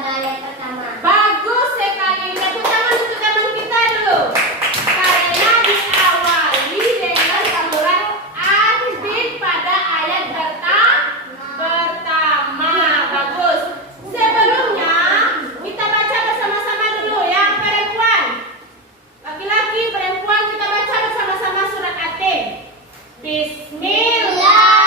pada ayat pertama. Bagus sekali. Tepuk tangan untuk teman kita dulu. Karena diawali dengan saluran Advin pada ayat pertama. Bagus. Sebelumnya kita baca bersama-sama dulu yang perempuan. Laki-laki, perempuan, kita baca bersama-sama surat At-Tin. Bismillah.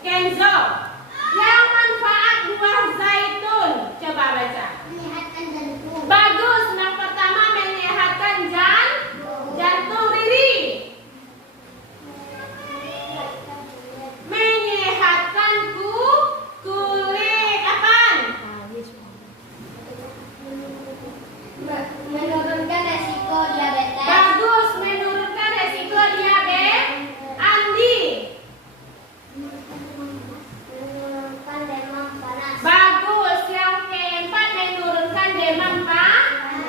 Kenzo. Yang manfaat buah zaitun. Coba baca. Menyehatkan jantung. Bagus. Yang pertama menyehatkan jantung. Riri. Menyehatkan kulit. Apaan? Menurunkan resiko diabetes. Bagus. Menurunkan resiko diabetes. Andi. Menurunkan demam panas. Bagus. Yang keempat menurunkan demam panas.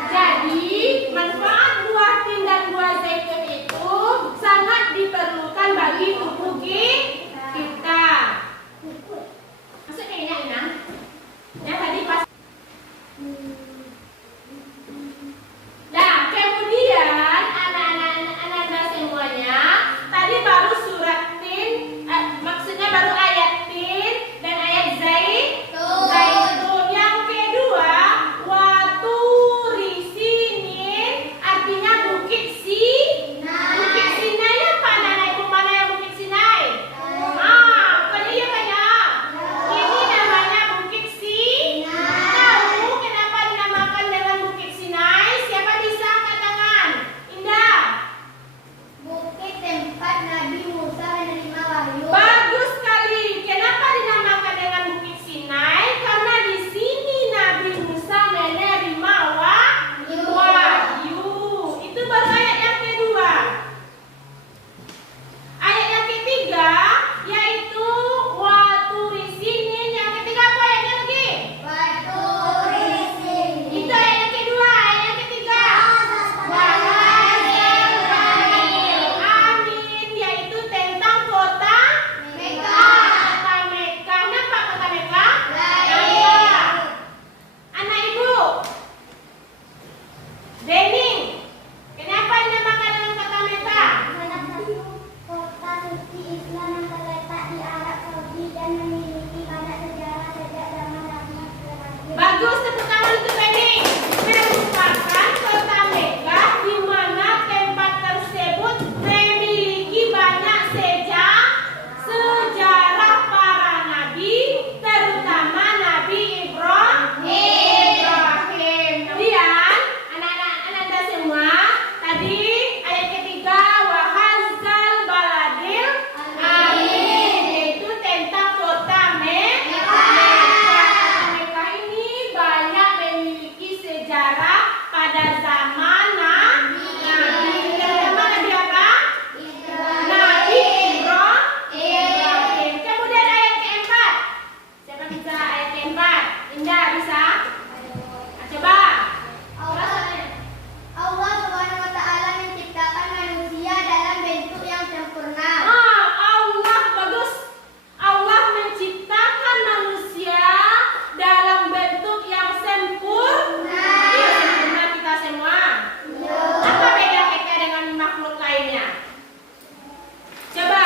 ketiga yaitu waturi sinin. Yang ketiga apa ayatnya lagi? Waturi sinin. Itu ayat yang kedua. Ayat yang ketiga wahazal baladil amin, yaitu tentang kota Mekah. Kota Mekah. Nampak kota Mekah? Baik. Nampak. Anak ibu Dening, kenapa dinamakan dengan kota Mekah? Salah satu kota suci Islam yang terletak di Arab Saudi dan memiliki banyak sejarah sejak zaman Nabi Ibrahim. Bagus, tepuk tangan untuk Dening. Merupakan kota Mekah di mana tempat tersebut memiliki banyak sejarah para nabi, terutama Nabi Ibrahim. Kemudian anak-anak Ananda semua, tadi ayat ketiga wahazal baladil amin, yaitu tentang kota Mekah. Kota Mekah ini banyak memiliki sejarah pada zaman Nabi. Terutama Nabi apa? Nabi Ibrahim. Kemudian ayat keempat. Siapa bisa ayat keempat? Indah bisa? Coba. Allah Subhanahu wa taala menciptakan manusia dalam bentuk yang sempurna. Allah bagus. Allah menciptakan manusia dalam bentuk yang sempurna. Iya, sempurna kita semua. Apa beda kita dengan makhluk lainnya? Coba.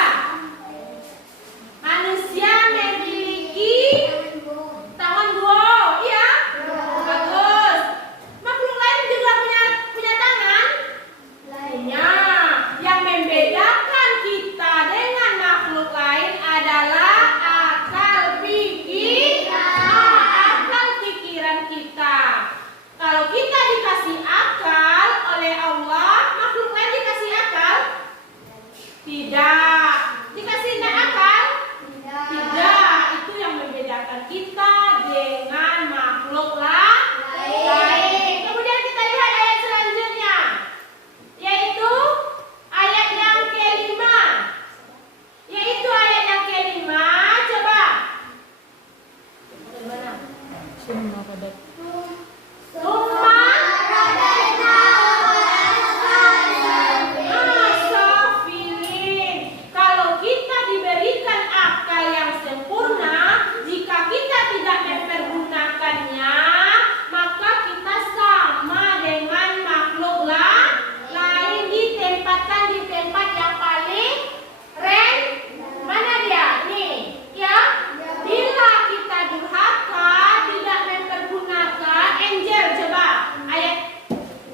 Manusia memiliki tangan dua, iya? Bagus. Makhluk lain juga punya tangan? Punya. Yang membedakan kita dengan makhluk lain adalah akal pikiran kita. Kalau kita dikasih akal oleh Allah, makhluk lain dikasih akal? Tidak. Dikasih akal? Tidak. Itu yang membedakan kita dengan makhluk lain. Kemudian kita lihat ayat selanjutnya, yaitu ayat yang kelima. Coba. Summa Asafilin. Kalau kita diberikan akal yang sempurna, jika kita tidak mempergunakannya, maka kita sama dengan makhluk lain, ditempatkan di tempat yang paling mana dia? Nih, ya. Bila kita durhaka, tidak mempergunakan angel, coba ayat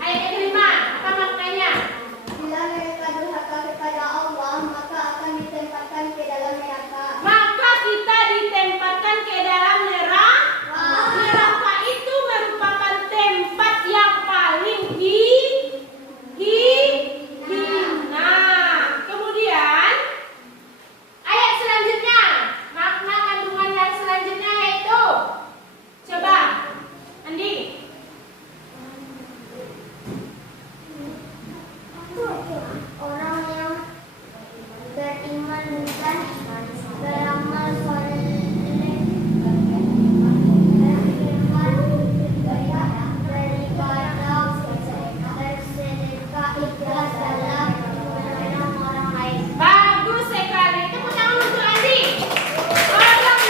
yang kelima, apa maknanya? Bila mereka durhaka kepada Allah, maka akan ditempatkan ke dalam neraka. Maka kita ditempatkan ke dalam neraka. Neraka itu merupakan tempat yang paling hina. Kemudian ayat selanjutnya, makna kandungan yang selanjutnya yaitu, coba Andi. Orang yang beriman dan beramal soleh, beriman, beribadah, bersedekah, ikhlas dalam menolong orang lain. Bagus sekali. Tepuk tangan untuk Andi. Orang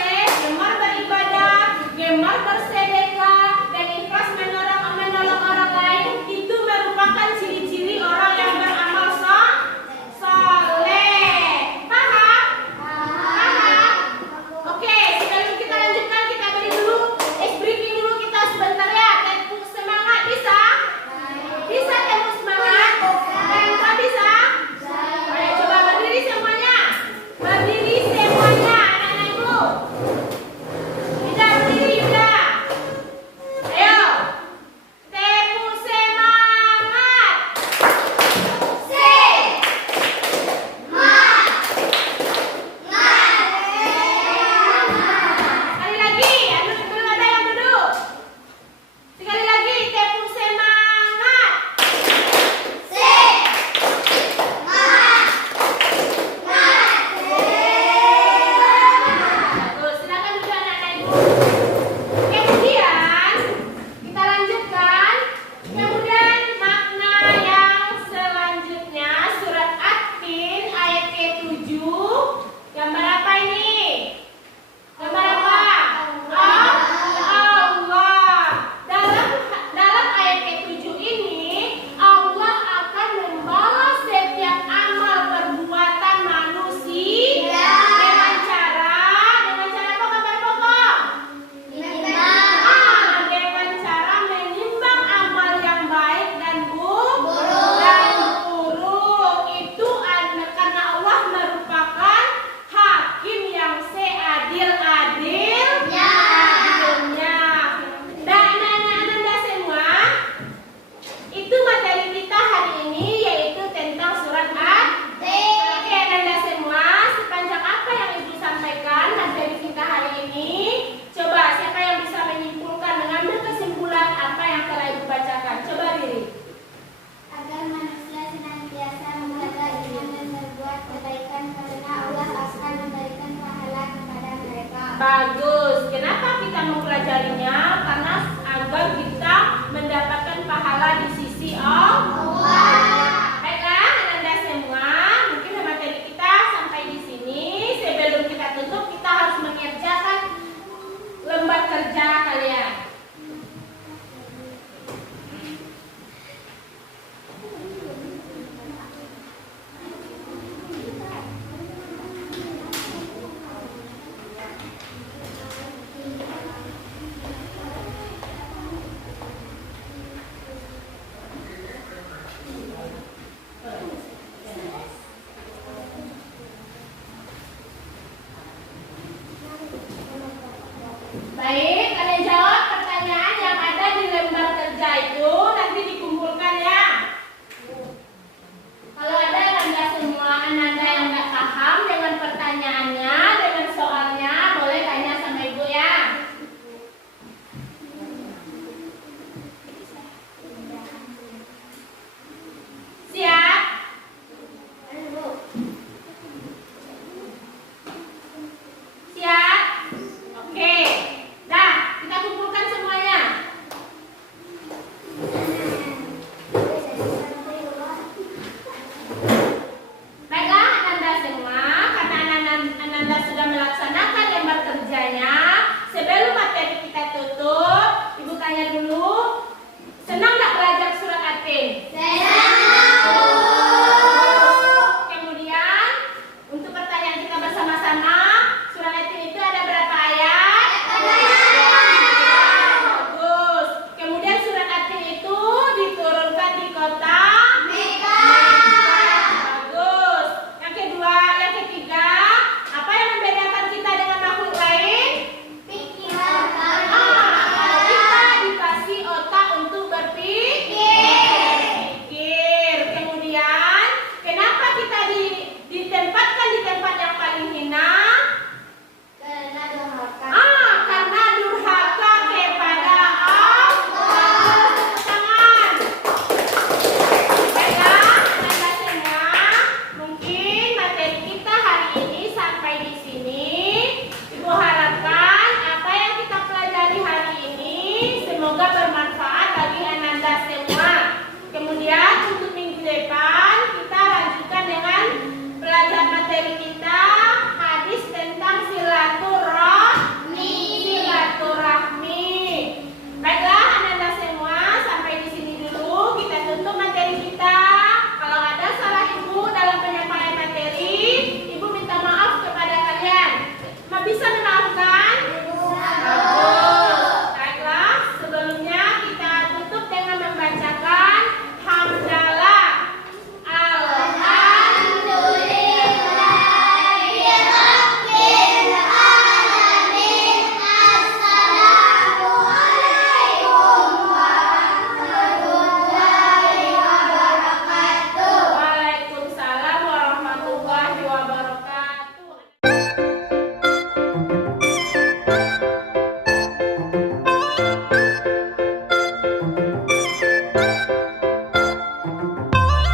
yang gemar beribadah, gemar bersedekah, dan ikhlas menolong orang lain, itu merupakan ciri-ciri orang yang beramal soleh. berbuat kebaikan karena Allah akan memberikan pahala kepada mereka. Bagus. Kenapa kita mempelajarinya? Karena agar kita mendapatkan pahala di sisi Allah.